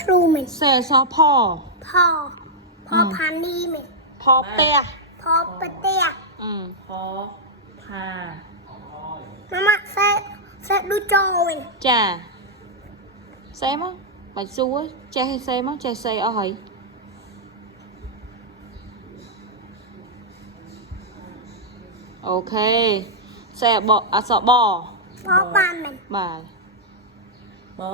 ทรูมันเสซอพ่อพ่อพานีมันพ่อเปียพ่อปะเตียพอพามาเซดูโจมันจ้าเซมั้งบาซูใจให้เซมั้งใจเซเอาเหรอโอเคเซบอสบอพ่อปานมันบ่าบอ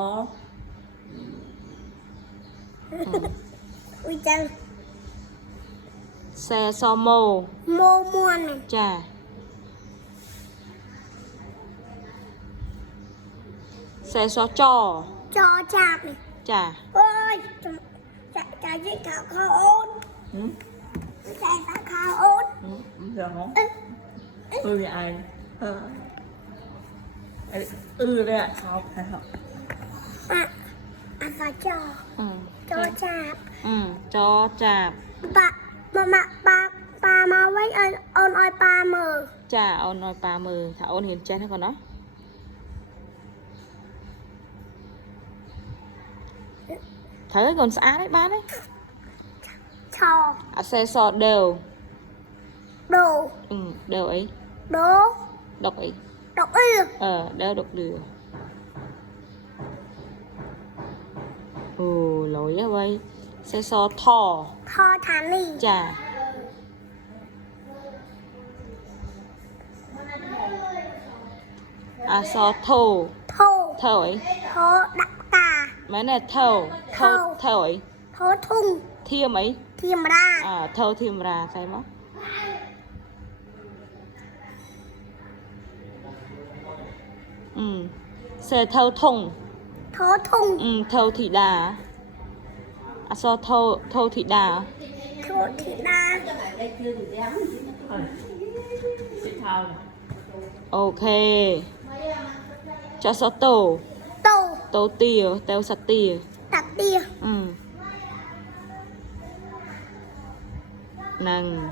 อุ้ยจังเซซอโมโมมวนมันจ้าเซซอจอจอจับมันจ้าโอ้ยจะยิงข่าวข้าวโอ๊ตใจตาข้าวโอ๊ตเรื่องของไอเลยอ่ะครับครับอาซาจอจอจับจอจับปลามาไว้เอานอยปลามือจ้าเอานอยปลามือถ้าเอาเห็นแจ้งให้ก่อนเนาะthấy còn xã đấy ba đấy chò xe sò đều đồ đều ấy đố đọc ấy đọc ấy đều đọc được lỗi á vậy xe sò thò thả nì chà sò thô thô ấy thô đặt cà mấy này thô ấy thô thung thiêm ấy thiêm ra thô thiêm ra thấy không xe thâu thùng thâu thị đà so thâu thị đà ok cho số tổ tìa teo sạch tìa năng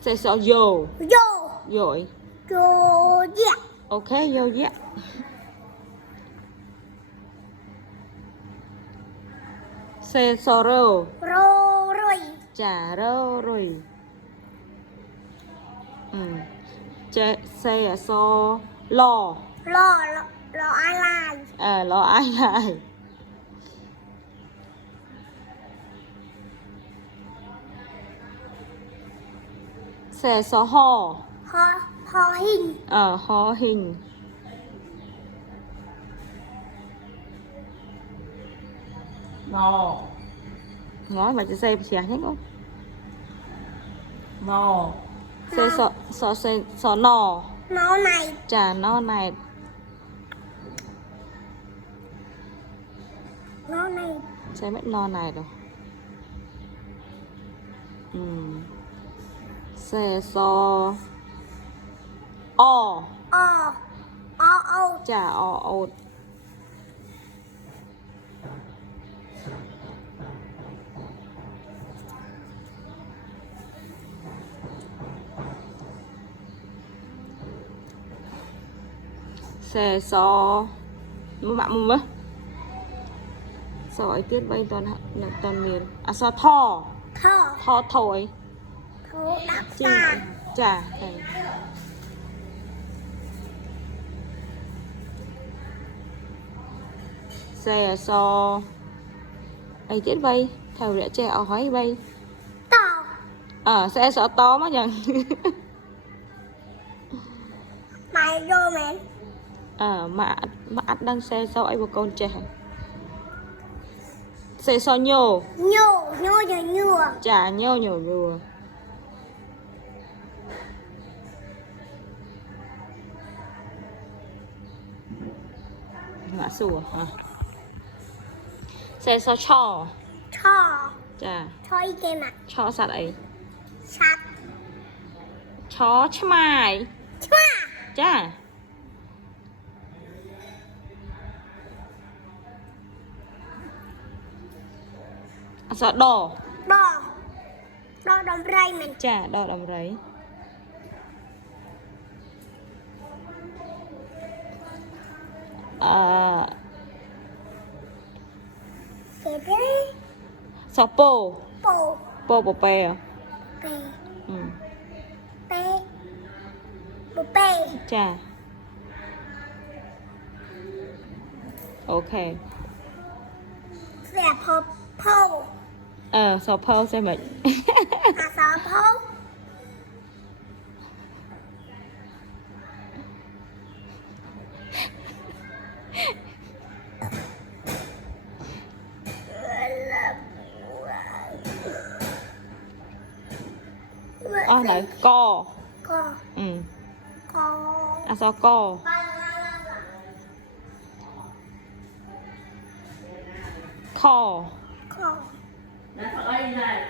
sẽ so vô rồi ok vô yeah xe so rồi chả rồi xe so lo ai lại lo ai lại xe so ho hình ho hình nói mà cho xem xẻ hết không xe so nò này chả nó này xe mất no này rồi xe so chả o xe so mua bạn mua so ấy tiết bay toàn miền so thò thổi đặt cà chả xe so ấy tiết bay thầu để trẻ ở hói bay xe so to mà nhận mày vô mẹ mà đang xe so ấy một con trẻ xe so nhô chả nhô ngã sủa xe so cho chà cho ý kê mà cho sạch ấy sạch chó chmai chà so đỏ đầm rây mình chà đỏ đầm rấy เก็บได้ ซอโป ปู โปโปเปอ่ะ เป อืม เปปูเป จ้าโอเค เสียพอพอ ซอเพลใช่ไหม อาสาพออ๋อไหนกอ ก็ อืม ก็ ซอกอคอ ก็ Nãy Phật ơi đi này.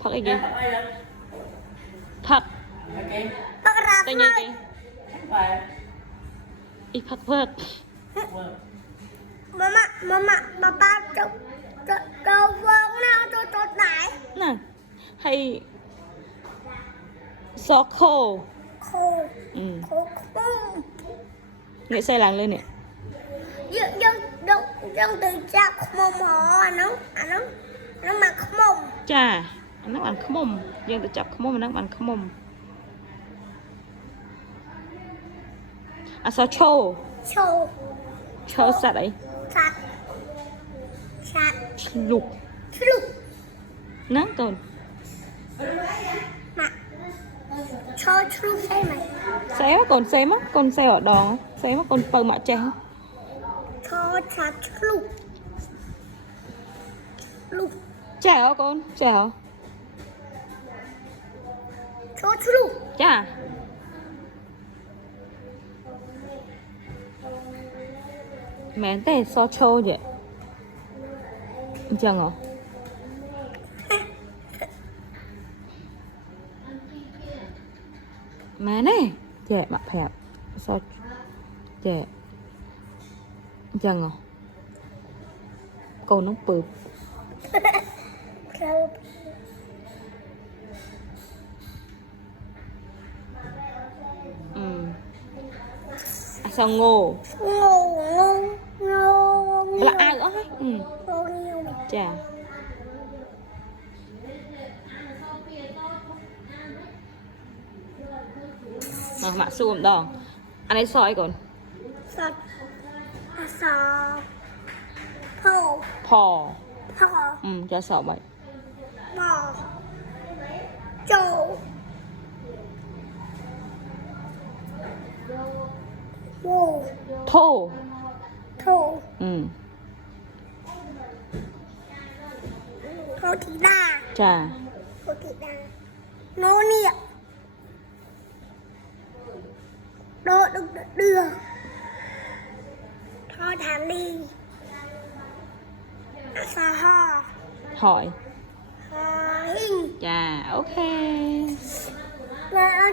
พักอีก Nãy ที Phật ơi đó. พัก Ok. ปากรา แต่ ไฟ ยังไง Vậy. อีกพักเพิก Vâng. มาป้าจะเวิร์กนะจะไหน น่ะให้ซอกโค โค อืม โคคุ้ม เนี่ยใส่หลังเลยเนี่ย ยังตื่นจากขมหมอน้องมาขม จ้าอันนั้นอันขมมยังจะจับขมมอันนั้นอันขมมซอโช โชว์ โชสัตว์ไอ้ ชัดชัด ฉลุก ฉลุก นะตอน มาโชว์ฉลุกใช่ไหม ใส่มาก่อนใส่มาก่อนใส่อดองใส่มาก่อนเปิดหมาแจ้ง โชว์ชัดฉลุกลุก แจ๋วก่อนแจ๋ว โชว์ฉลุก จ้าแม่แต่ซอโชเยจังเหรอแม่เนี่ยเจ๊มาแผบซอเจ๊จังเหรอcâu nó bự เคิร์ฟ sao ngô งง là ai đó hết งงิว chà mà xuồng đòn anh ấy soi còn สัตว์อาสาโพ phò พ่อ cho sợ vậy หมอโจโว thô โท โทธิดา chà โทธิดาโนเนียโดดึกเดือทอฐานลีอาสาหอ hỏi หอหิ่ง chà ok แล้วเอา